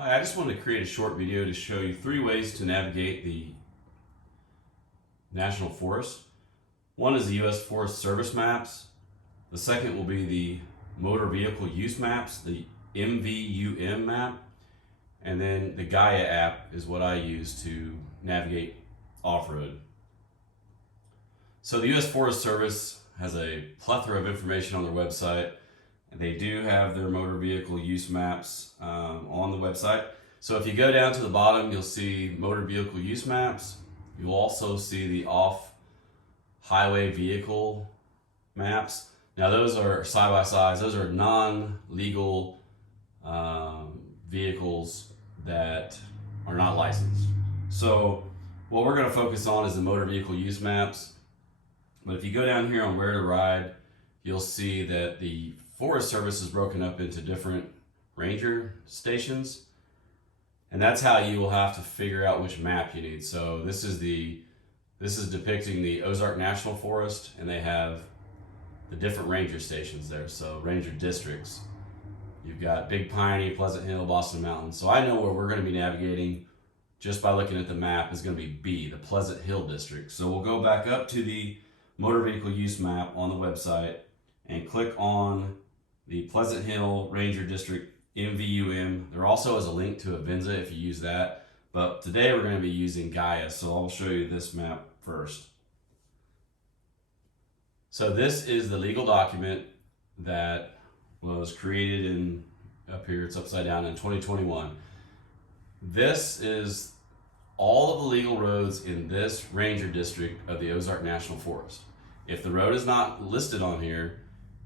Hi, I just wanted to create a short video to show you 3 ways to navigate the National Forest. One is the U.S. Forest Service maps. The second will be the Motor Vehicle Use Maps, the MVUM map. And then the GAIA app is what I use to navigate off-road. So the U.S. Forest Service has a plethora of information on their website. They do have their motor vehicle use maps on the website. So if you go down to the bottom, you'll see motor vehicle use maps. You'll also see the off-highway vehicle maps. Now those are side-by-sides. Those are non-legal vehicles that are not licensed. So what we're going to focus on is the motor vehicle use maps. But if you go down here on where to ride, you'll see that the Forest Service is broken up into different ranger stations, and that's how you will have to figure out which map you need. So this is depicting the Ozark National Forest, and they have the different ranger stations there. So ranger districts. You've got Big Piney, Pleasant Hill, Boston Mountain. So I know where we're going to be navigating just by looking at the map is going to be B, the Pleasant Hill district. So we'll go back up to the motor vehicle use map on the website and click on the Pleasant Hill Ranger District MVUM. There also is a link to Avenza if you use that, but today we're going to be using GAIA, so I'll show you this map first. So this is the legal document that was created in, up here it's upside down, in 2021. This is all of the legal roads in this ranger district of the Ozark National Forest. If the road is not listed on here,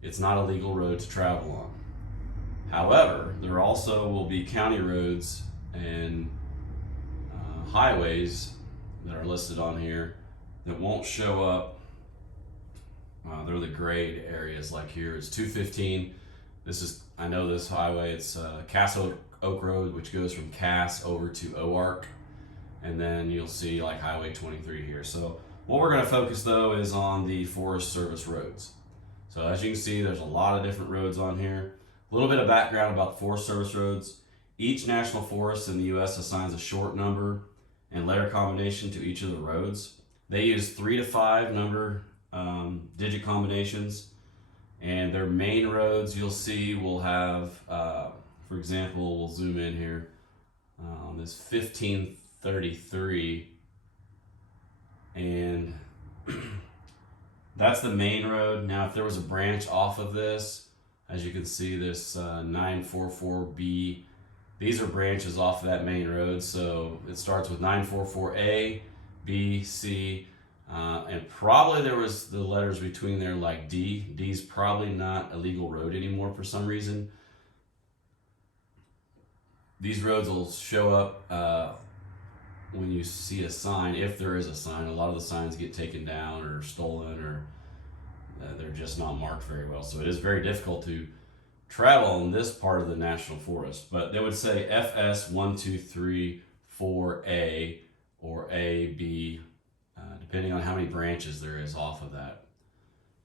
it's not a legal road to travel on. However, there also will be county roads and highways that are listed on here that won't show up. They're the grade areas, like here it's 215. This is, I know this highway, it's Cass Oak Road, which goes from Cass over to Oark. And then you'll see like Highway 23 here. So what we're going to focus though is on the Forest Service roads. So as you can see, there's a lot of different roads on here. A little bit of background about the Forest Service roads. Each national forest in the U.S. assigns a short number and letter combination to each of the roads. They use 3 to 5 number digit combinations, and their main roads you'll see will have, for example, we'll zoom in here on this 1533, and that's the main road. Now, if there was a branch off of this, as you can see, this 944B, these are branches off of that main road. So it starts with 944A, B, C, and probably there was the letters between there like D. D's probably not a legal road anymore for some reason. These roads will show up when you see a sign, if there is a sign. A lot of the signs get taken down or stolen, or they're just not marked very well. So it is very difficult to travel in this part of the National Forest. But they would say FS 1234A or A, B, depending on how many branches there is off of that.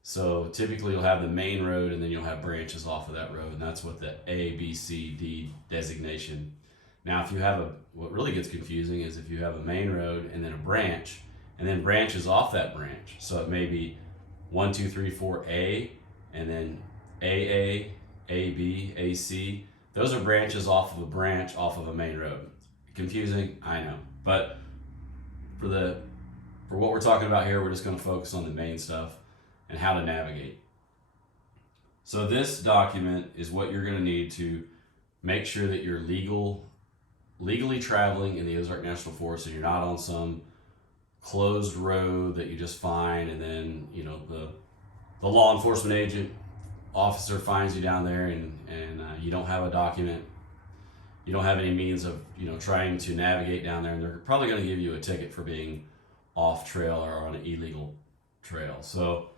So typically you'll have the main road and then you'll have branches off of that road, and that's what the A, B, C, D designation. Now, if you have what really gets confusing is if you have a main road and then a branch, and then branches off that branch. So it may be 1234A, and then AA, AB, AC. Those are branches off of a branch off of a main road. Confusing, I know. But for what we're talking about here, we're just going to focus on the main stuff and how to navigate. So this document is what you're going to need to make sure that you're legally traveling in the Ozark National Forest, and you're not on some closed road that you just find, and then the law enforcement officer finds you down there, and you don't have a document, you don't have any means of trying to navigate down there, and they're probably going to give you a ticket for being off trail or on an illegal trail. So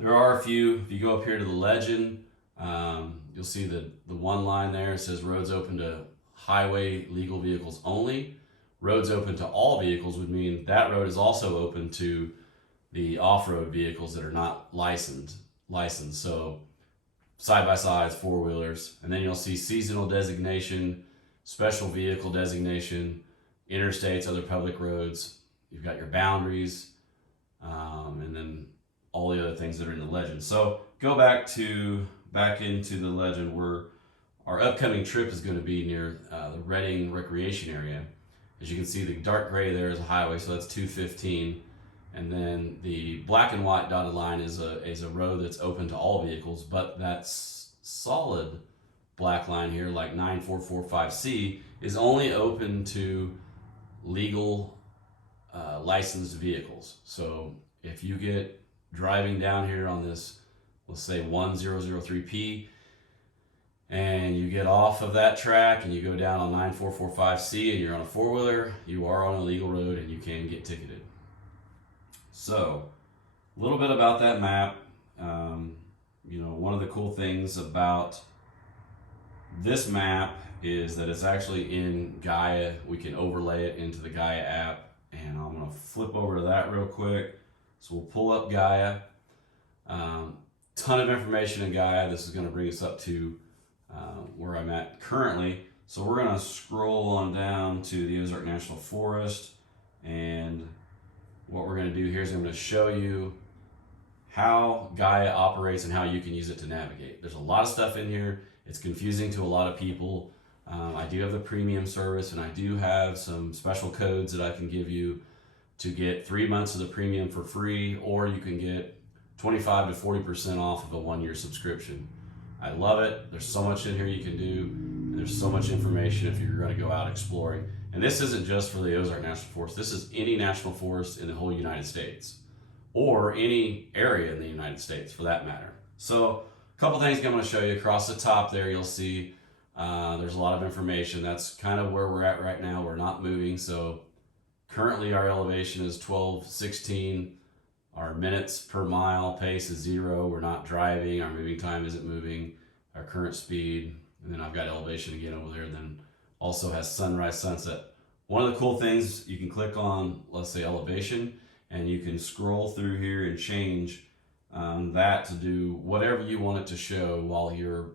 there are a few. If you go up here to the legend, you'll see the one line there. It says roads open to highway legal vehicles only. Roads open to all vehicles would mean that road is also open to the off-road vehicles that are not licensed. So side-by-sides, four-wheelers, and then you'll see seasonal designation. special vehicle designation, interstates, other public roads. You've got your boundaries, and then all the other things that are in the legend. So go back into the legend where our upcoming trip is going to be near the Reading Recreation Area. As you can see, the dark gray there is a highway, so that's 215. And then the black and white dotted line is a road that's open to all vehicles, but that solid black line here, like 9445C, is only open to legal licensed vehicles. So if you get driving down here on this, let's say 1003P, and you get off of that track and you go down on 9445C and you're on a four-wheeler, you are on a legal road and you can get ticketed. So, a little bit about that map. One of the cool things about this map is that it's actually in GAIA. We can overlay it into the GAIA app, and I'm going to flip over to that real quick. So we'll pull up GAIA. Ton of information in GAIA. This is going to bring us up to where I'm at currently. So we're going to scroll on down to the Ozark National Forest, and what we're going to do here is I'm going to show you how GAIA operates and how you can use it to navigate. There's a lot of stuff in here. It's confusing to a lot of people. I do have the premium service, and I do have some special codes that I can give you to get 3 months of the premium for free, or you can get 25 to 40% off of a 1-year subscription. I love it. There's so much in here you can do, and there's so much information if you're going to go out exploring. And this isn't just for the Ozark National Forest. This is any national forest in the whole United States, or any area in the United States for that matter. So a couple things I'm going to show you. Across the top there, you'll see there's a lot of information. That's kind of where we're at right now. We're not moving. So currently our elevation is 1216. Our minutes per mile pace is 0. We're not driving. Our moving time isn't moving. Our current speed. And then I've got elevation again over there. And then also has sunrise, sunset. One of the cool things, you can click on, let's say, elevation, and you can scroll through here and change that to do whatever you want it to show while you're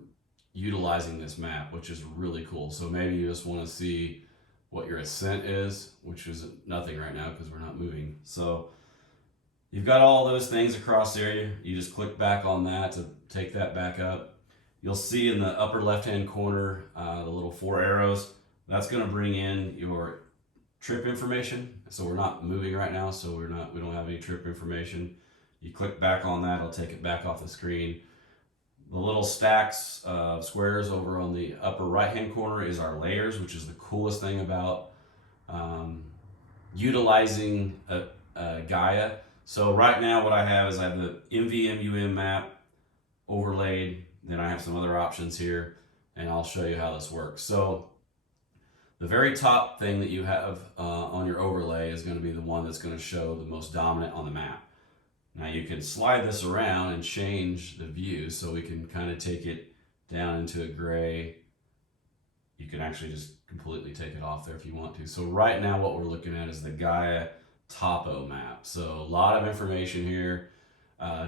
utilizing this map, which is really cool. So maybe you just want to see what your ascent is, which is nothing right now because we're not moving. So you've got all those things across the area. You just click back on that to take that back up. You'll see in the upper left-hand corner the little 4 arrows. That's going to bring in your trip information. So we're not moving right now, so we don't have any trip information. You click back on that, it'll take it back off the screen. The little stacks of squares over on the upper right-hand corner is our layers, which is the coolest thing about utilizing GAIA. So right now what I have is I have the MVUM map overlaid, then I have some other options here, and I'll show you how this works. So the very top thing that you have on your overlay is going to be the one that's going to show the most dominant on the map. Now you can slide this around and change the view, so we can kind of take it down into a gray. You can actually just completely take it off there if you want to. So right now what we're looking at is the GAIA topo map. So a lot of information here.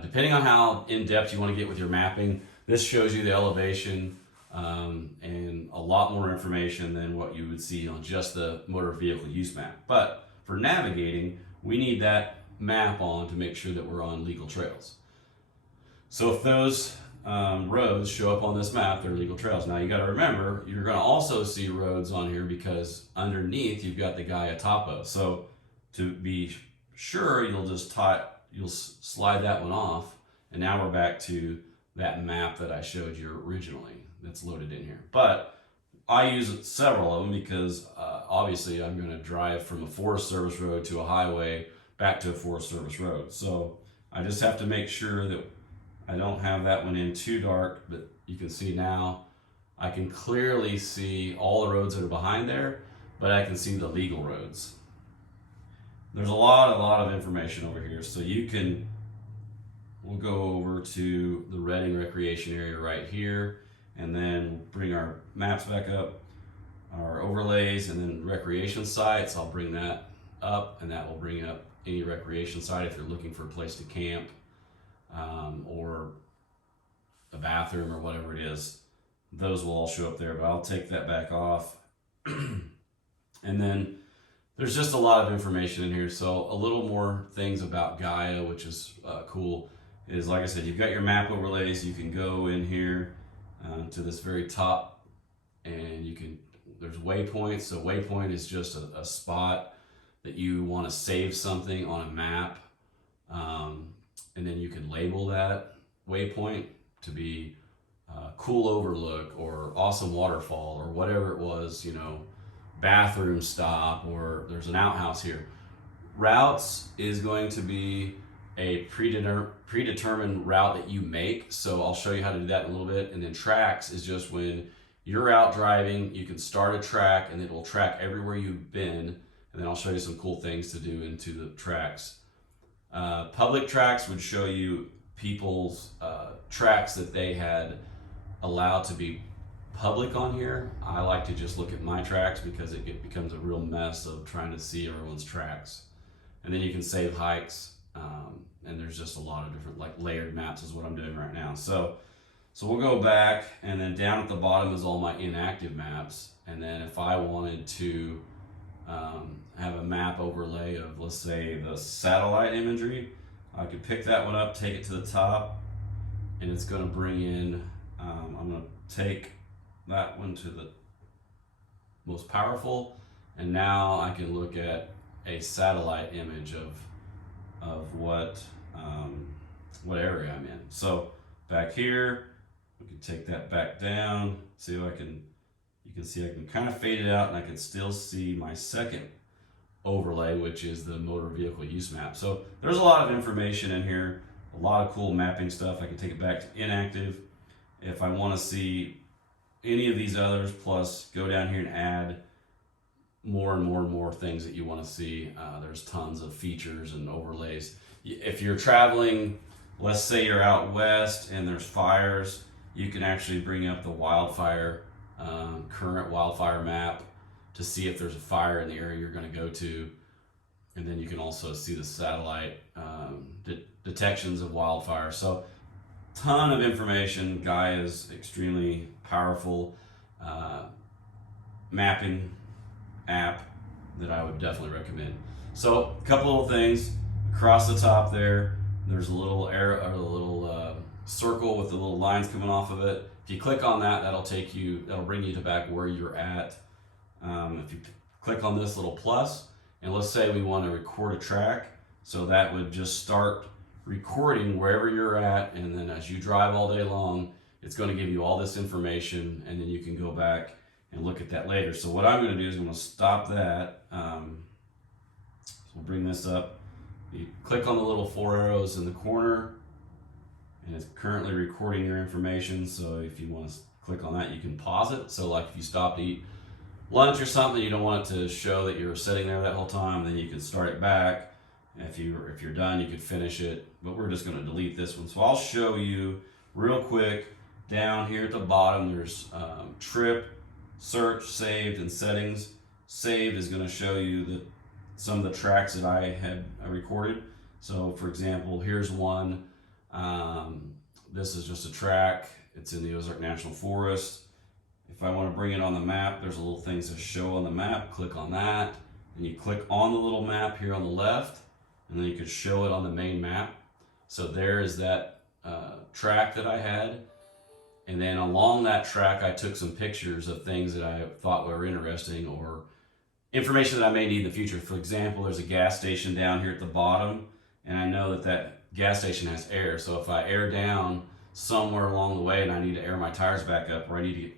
Depending on how in-depth you want to get with your mapping, this shows you the elevation and a lot more information than what you would see on just the motor vehicle use map. But for navigating, we need that map on to make sure that we're on legal trails. So if those roads show up on this map, they're legal trails. Now you got to remember, you're going to also see roads on here because underneath you've got the GAIA topo. So to be sure, you'll slide that one off, and now we're back to that map that I showed you originally that's loaded in here. But I use several of them because obviously I'm going to drive from a Forest Service road to a highway back to a Forest Service road. So I just have to make sure that I don't have that one in too dark, but you can see now I can clearly see all the roads that are behind there, but I can see the legal roads. There's a lot of information over here. So we'll go over to the Reading Recreation Area right here, and then bring our maps back up, our overlays, and then recreation sites. I'll bring that up, and that will bring up any recreation site if you're looking for a place to camp or a bathroom or whatever it is. Those will all show up there, but I'll take that back off, And then there's just a lot of information in here. So a little more things about Gaia, which is cool, is like I said, you've got your map overlays. You can go in here to this very top, and you can, there's waypoints. So waypoint is just a spot that you want to save something on a map. And then you can label that waypoint to be cool overlook or awesome waterfall or whatever it was, you know, bathroom stop, or there's an outhouse here. Routes is going to be a predetermined route that you make. So I'll show you how to do that in a little bit. And then tracks is just when you're out driving, you can start a track and it will track everywhere you've been. And then I'll show you some cool things to do into the tracks. Public tracks would show you people's tracks that they had allowed to be public on here. I like to just look at my tracks because it becomes a real mess of trying to see everyone's tracks. And then you can save hikes, and there's just a lot of different, like, layered maps is what I'm doing right now. So we'll go back, and then down at the bottom is all my inactive maps. And then if I wanted to have a map overlay of, let's say, the satellite imagery, I could pick that one up, take it to the top, and it's going to bring in, I'm going to take that one to the most powerful, and now I can look at a satellite image of what area I'm in. So back here, we can take that back down, see if I can, you can see I can kind of fade it out, and I can still see my second overlay, which is the motor vehicle use map. So there's a lot of information in here, a lot of cool mapping stuff. I can take it back to inactive. If I want to see any of these others, plus go down here and add more and more and more things that you want to see. There's tons of features and overlays. If you're traveling, let's say you're out west and there's fires, you can actually bring up the wildfire, current wildfire map to see if there's a fire in the area you're going to go to. And then you can also see the satellite detections of wildfire. So ton of information. Gaia is extremely powerful mapping app that I would definitely recommend. So a couple little things across the top there. There's a little arrow, or a little circle with the little lines coming off of it. If you click on that, that'll bring you to back where you're at. If you click on this little plus, and let's say we want to record a track, so that would just start recording wherever you're at, and then as you drive all day long, it's going to give you all this information, and then you can go back and look at that later. So what I'm going to do is I'm going to stop that. So we'll bring this up. You click on the little 4 arrows in the corner, and it's currently recording your information. So if you want to click on that, you can pause it. So like if you stop to eat lunch or something, you don't want it to show that you were sitting there that whole time, then you can start it back. If you're done, you could finish it, but we're just going to delete this one. So I'll show you real quick. Down here at the bottom, there's trip, search, saved, and settings. Saved is going to show you some of the tracks that I had recorded. So for example, here's one. This is just a track. It's in the Ozark National Forest. If I want to bring it on the map, there's a little things to show on the map. Click on that, and you click on the little map here on the left, and then you could show it on the main map. So there is that track that I had. And then along that track, I took some pictures of things that I thought were interesting or information that I may need in the future. For example, there's a gas station down here at the bottom, and I know that gas station has air. So if I air down somewhere along the way and I need to air my tires back up, or I need to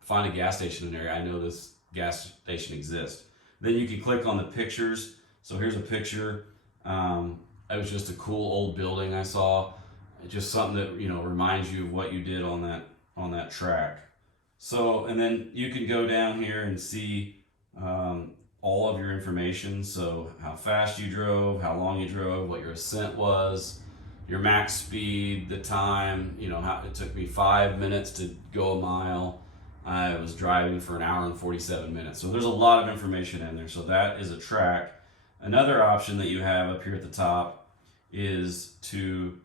find a gas station in an area, I know this gas station exists. Then you can click on the pictures. So here's a picture. It was just a cool old building I saw. Just something that, you know, reminds you of what you did on that track. So, and then you can go down here and see all of your information. So how fast you drove, how long you drove, what your ascent was, your max speed, the time, you know, how it took me 5 minutes to go a mile. I was driving for 1 hour and 47 minutes. So there's a lot of information in there. So that is a track. Another option that you have up here at the top is to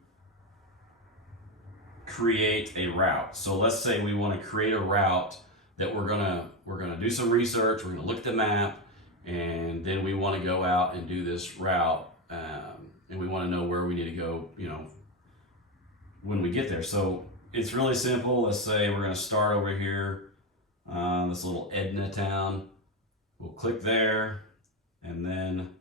create a route. So let's say we want to create a route that we're gonna do some research, we're gonna look at the map, and then we want to go out and do this route, and we want to know where we need to go, when we get there. So it's really simple. Let's say we're going to start over here, this little Edna town. We'll click there, and then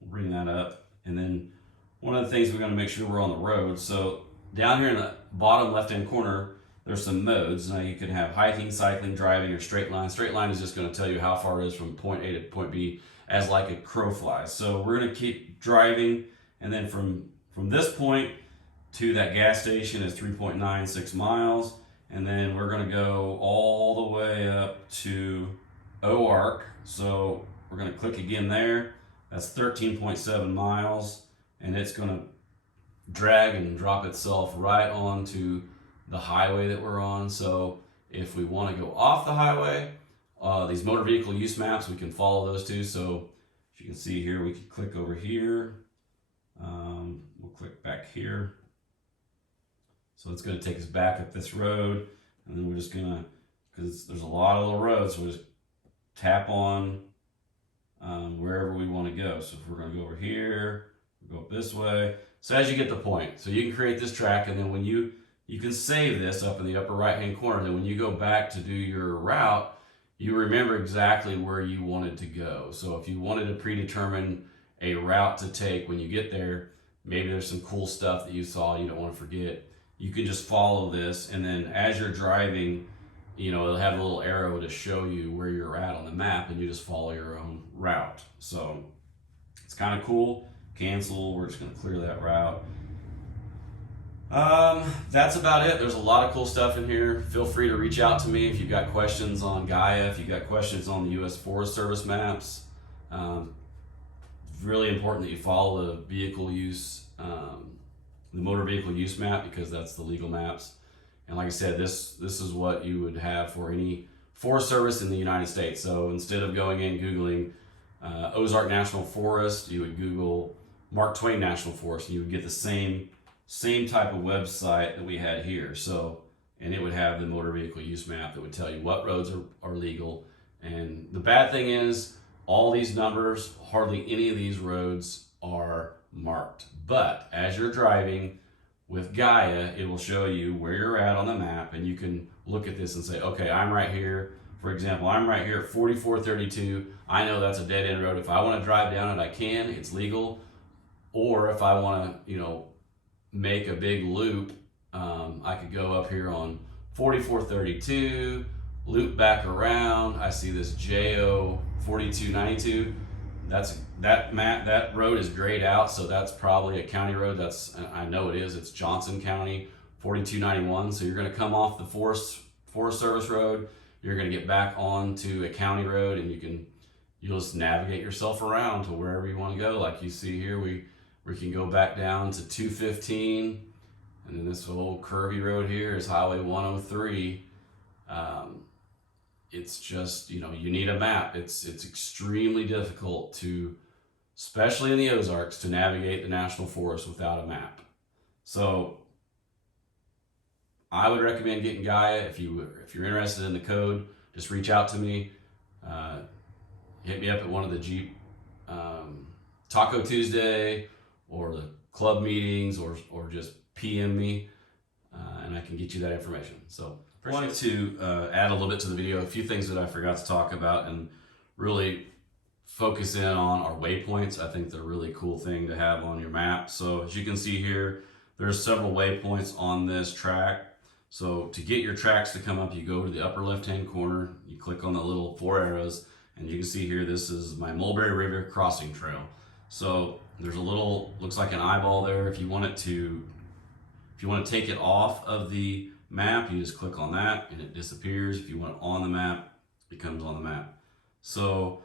we'll bring that up. And then one of the things we're going to make sure we're on the road. So down here in the bottom left-hand corner, there's some modes. Now you can have hiking, cycling, driving, or straight line. Straight line is just going to tell you how far it is from point A to point B as like a crow flies. So we're going to keep driving, and then from this point to that gas station is 3.96 miles, and then we're going to go all the way up to OARC. So we're going to click again there. That's 13.7 miles, and it's going to drag and drop itself right onto the highway that we're on. So if we want to go off the highway, these motor vehicle use maps, we can follow those too. So if you can see here, we can click over here. We'll click back here. So it's going to take us back up this road, and then we're just going to, because there's a lot of little roads, so we'll just tap on wherever we want to go. So if we're going to go over here, we'll go up this way. So as you get the point, so you can create this track, and then when you can save this up in the upper right hand corner. Then when you go back to do your route, you remember exactly where you wanted to go. So if you wanted to predetermine a route to take when you get there, maybe there's some cool stuff that you saw you don't want to forget, you can just follow this, and then as you're driving, it'll have a little arrow to show you where you're at on the map, and you just follow your own route. So it's kind of cool. Cancel, we're just going to clear that route. That's about it. There's a lot of cool stuff in here. Feel free to reach out to me if you've got questions on GAIA, if you've got questions on the U.S. Forest Service maps. Really important that you follow the vehicle use, the motor vehicle use map, because that's the legal maps. And like I said, this is what you would have for any Forest Service in the United States. So instead of going in Googling Ozark National Forest, you would Google Mark Twain National Forest, and you would get the same type of website that we had here. So, and it would have the motor vehicle use map that would tell you what roads are legal. And the bad thing is, all these numbers, hardly any of these roads are marked. But as you're driving with GAIA, it will show you where you're at on the map, and you can look at this and say, okay, I'm right here. For example, I'm right here at 4432. I know that's a dead end road. If I want to drive down it, I can. It's legal. Or if I want to, make a big loop, I could go up here on 4432, loop back around. I see this JO 4292. That road is grayed out, so that's probably a county road. I know it is. It's Johnson County 4291. So you're going to come off the Forest Service road. You're going to get back onto a county road, and you'll just navigate yourself around to wherever you want to go. Like you see here, we can go back down to 215, and then this whole curvy road here is Highway 103. It's just, you need a map. It's extremely difficult to, especially in the Ozarks, to navigate the national forest without a map. So I would recommend getting GAIA. If you're interested in the code, just reach out to me. Hit me up at one of the Jeep Taco Tuesday or the club meetings, or just PM me, and I can get you that information. So I wanted to add a little bit to the video, a few things that I forgot to talk about, and really focus in on our waypoints. I think they're a really cool thing to have on your map. So as you can see here, there's several waypoints on this track. So to get your tracks to come up, you go to the upper left-hand corner, you click on the little 4 arrows, and you can see here, this is my Mulberry River Crossing Trail. So there's a little, looks like an eyeball there. If you want to take it off of the map, you just click on that and it disappears. If you want it on the map, it comes on the map. So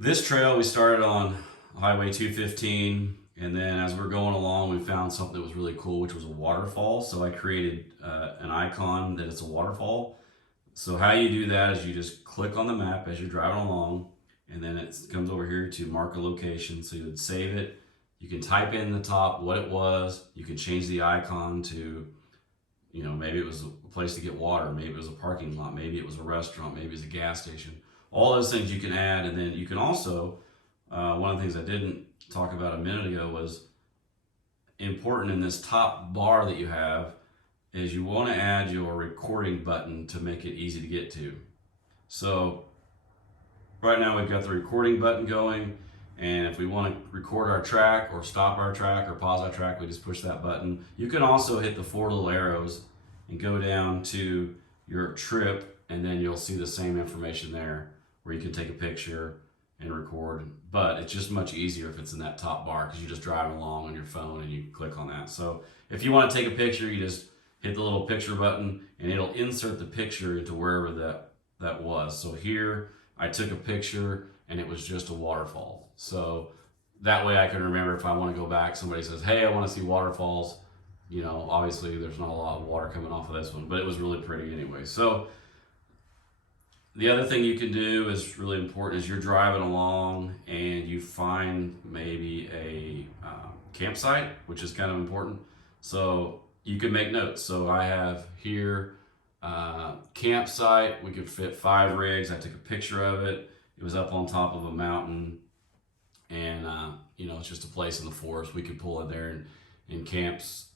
this trail, we started on Highway 215, and then as we're going along, we found something that was really cool, which was a waterfall. So I created an icon that it's a waterfall. So how you do that is you just click on the map as you're driving along, and then it comes over here to mark a location. So you would save it. You can type in the top what it was. You can change the icon to You know, maybe it was a place to get water, maybe it was a parking lot, maybe it was a restaurant, maybe it was a gas station. All those things you can add, and then you can also, one of the things I didn't talk about a minute ago was important in this top bar that you have is you want to add your recording button to make it easy to get to. So right now we've got the recording button going, and if we want to record our track or stop our track or pause our track, we just push that button. You can also hit the 4 little arrows and go down to your trip, and then you'll see the same information there where you can take a picture and record, but it's just much easier if it's in that top bar because you're just driving along on your phone and you click on that. So if you want to take a picture, you just hit the little picture button and it'll insert the picture into wherever that was. So here I took a picture and it was just a waterfall. So that way I can remember if I want to go back, somebody says, hey, I want to see waterfalls. You know, obviously there's not a lot of water coming off of this one, but it was really pretty anyway. So the other thing you can do is really important is you're driving along and you find maybe a campsite, which is kind of important. So you can make notes. So I have here campsite. We could fit 5 rigs. I took a picture of it. It was up on top of a mountain, and you know, it's just a place in the forest. We could pull in there and camps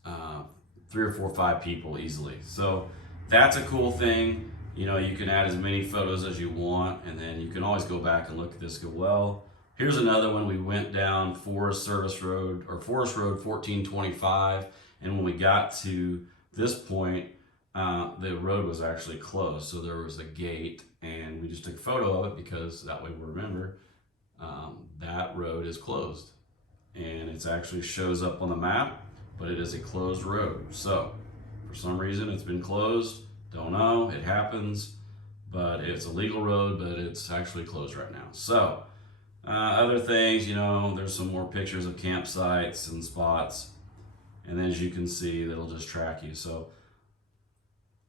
3 or 4 or 5 people easily. So that's a cool thing. You know, you can add as many photos as you want, and then you can always go back and look at this and go, well, here's another one. We went down Forest Road 1425, and when we got to this point, the road was actually closed. So there was a gate, and we just took a photo of it because that way we'll remember that road is closed. And it actually shows up on the map, but it is a closed road. So for some reason it's been closed. Don't know, it happens, but it's a legal road, but it's actually closed right now. So other things, you know, there's some more pictures of campsites and spots, and then as you can see, that'll just track you. So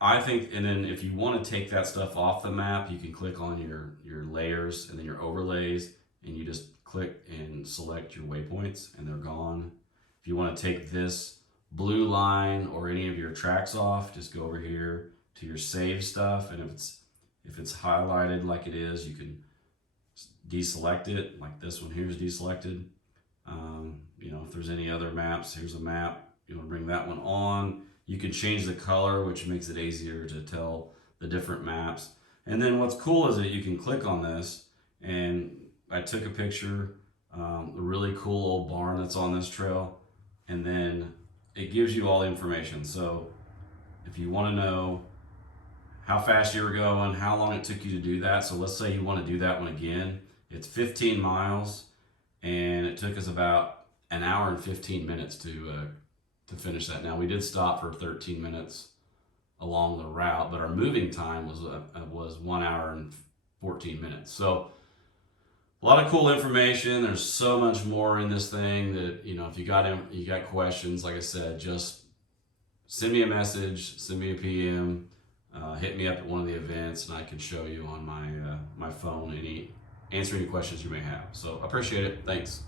I think, and then if you want to take that stuff off the map, you can click on your layers and then your overlays, and you just click and select your waypoints and they're gone. If you want to take this blue line or any of your tracks off, just go over here to your save stuff, and if it's highlighted like it is, you can deselect it. Like this one here is deselected. You know, if there's any other maps, here's a map. You want to bring that one on. You can change the color, which makes it easier to tell the different maps. And then what's cool is that you can click on this, and I took a picture, a really cool old barn that's on this trail, and then it gives you all the information. So if you want to know how fast you were going, how long it took you to do that. So let's say you want to do that one again. It's 15 miles, and it took us about an hour and 15 minutes to finish that. Now we did stop for 13 minutes along the route, but our moving time was 1 hour and 14 minutes. So a lot of cool information. There's so much more in this thing that, you know, if you got questions, like I said, just send me a message, send me a PM. Hit me up at one of the events, and I can show you on my phone answer any questions you may have. So I appreciate it. Thanks.